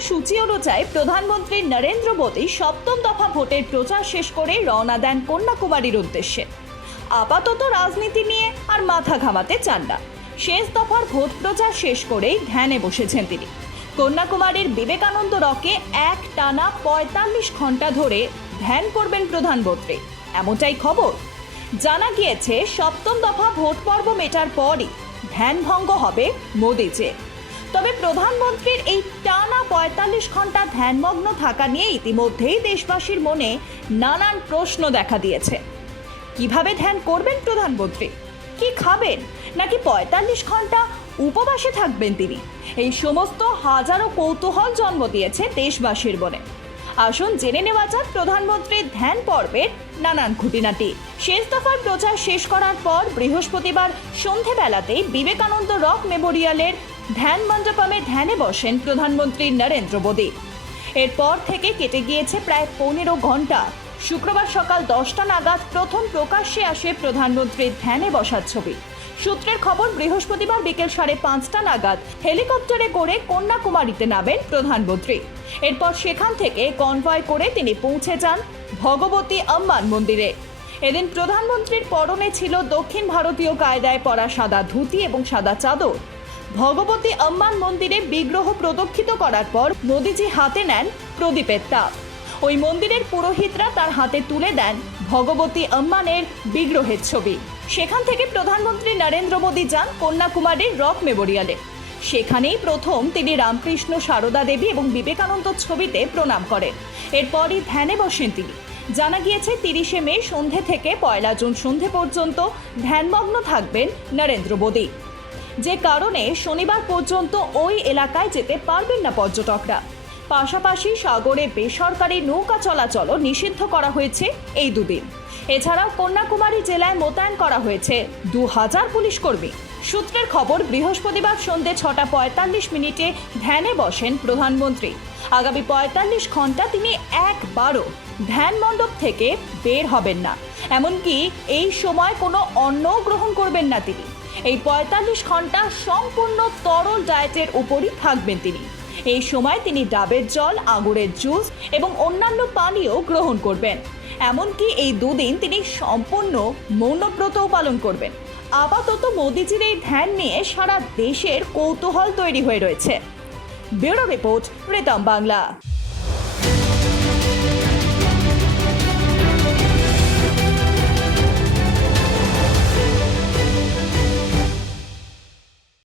সূচি অনুযায়ী প্রধানমন্ত্রী নরেন্দ্র মোদী সপ্তম দফা ভোটের প্রচার শেষ করে রওনা দেন কন্যাকুমারীর উদ্দেশ্যে। আপাতত রাজনীতি নিয়ে আর মাথা ঘামাতে চান না। শেষ দফার ভোট প্রচার শেষ করেই ধ্যানে বসেছেন তিনি। কন্যাকুমারীর বিবেকানন্দ রকে এক টানা পঁয়তাল্লিশ ঘণ্টা ধরে ধ্যান করবেন প্রধানমন্ত্রী। এমনটাই খবর। জানা গিয়েছে, সপ্তম দফা ভোট পর্ব মেটার পরই ধ্যানভঙ্গ হবে মোদিজে তবে প্রধানমন্ত্রীর এই টানা পঁয়তাল্লিশ ঘণ্টা ধ্যানমগ্ন থাকা নিয়ে ইতিমধ্যেই দেশবাসীর মনে নানান প্রশ্ন দেখা দিয়েছে। কীভাবে ধ্যান করবেন প্রধানমন্ত্রী? কি খাবেন? নাকি পঁয়তাল্লিশ ঘণ্টা উপবাসে থাকবেন তিনি? এই সমস্ত হাজারো কৌতূহল জন্ম দিয়েছে দেশবাসীর মনে। আসুন জেনে নেওয়া যাক প্রধানমন্ত্রীর ধ্যান পর্বের নানান খুঁটিনাটি। শেষ দফার প্রচার শেষ করার পর বৃহস্পতিবার সন্ধেবেলাতেই বিবেকানন্দ রক মেমোরিয়ালের ধ্যান মণ্ডপমে ধ্যানে বসেন প্রধানমন্ত্রী নরেন্দ্র মোদী। এরপর থেকে কেটে গিয়েছে প্রায় পনেরো ঘণ্টা শুক্রবার সকাল দশটা নাগাদ প্রথম প্রকাশ্যে আসে প্রধানমন্ত্রীর ধ্যানে বসার ছবি। সূত্রের খবর, বৃহস্পতিবার বিকেল সাড়ে পাঁচটা নাগাদ হেলিকপ্টারে করে কন্যাকুমারীতে নামেন প্রধানমন্ত্রী। এরপর সেখান থেকে কনভয় করে তিনি পৌঁছে যান ভগবতী আম্মান মন্দিরে। এদিন প্রধানমন্ত্রীর পরনে ছিল দক্ষিণ ভারতীয় কায়দায় পরা সাদা ধুতি এবং সাদা চাদর। ভগবতী আম্মান মন্দিরে বিগ্রহ প্রদক্ষিত করার পর মোদিজি হাতে নেন প্রদীপের তাপ। ওই মন্দিরের পুরোহিতরা তার হাতে তুলে দেন ভগবতী আম্মানের বিগ্রহের ছবি। সেখান থেকে প্রধানমন্ত্রী নরেন্দ্র মোদী যান কন্যাকুমারীর রক মেমোরিয়ালে। সেখানেই প্রথম তিনি রামকৃষ্ণ সারদা দেবী এবং বিবেকানন্দ ছবিতে প্রণাম করেন। এরপরই ধ্যানে বসেন তিনি। জানা গিয়েছে, তিরিশে মে সন্ধে থেকে পয়লা জুন সন্ধে পর্যন্ত ধ্যানমগ্ন থাকবেন নরেন্দ্র মোদী। যে কারণে শনিবার পর্যন্ত ওই এলাকায় যেতে পারবেন না পর্যটকরা। পাশাপাশি সাগরে বেসরকারি নৌকা চলাচলও নিষিদ্ধ করা হয়েছে এই দুদিন। এছাড়াও কন্যাকুমারী জেলায় মোতায়েন করা হয়েছে দু হাজার পুলিশ কর্মী। সূত্রের খবর, বৃহস্পতিবার সন্ধে ছটা পঁয়তাল্লিশ মিনিটে ধ্যানে বসেন প্রধানমন্ত্রী। আগামী পঁয়তাল্লিশ ঘণ্টা তিনি একবারও ধ্যান মণ্ডপ থেকে বের হবেন না। এমনকি এই সময় কোনো অন্নও গ্রহণ করবেন না তিনি। এই পঁয়তাল্লিশ ঘণ্টা সম্পূর্ণ তরল ডায়েটের উপরই থাকবেন তিনি। এই সময় তিনি ডাবের জল, আঙুরের জুস এবং অন্যান্য পানীয় গ্রহণ করবেন। এমনকি এই দুদিন তিনি সম্পূর্ণ মৌনব্রতও পালন করবেন। আপাতত মোদিজির এই ধ্যান নিয়ে সারা দেশের কৌতূহল তৈরি হয়ে রয়েছে। Bureau report Pritam Bangla.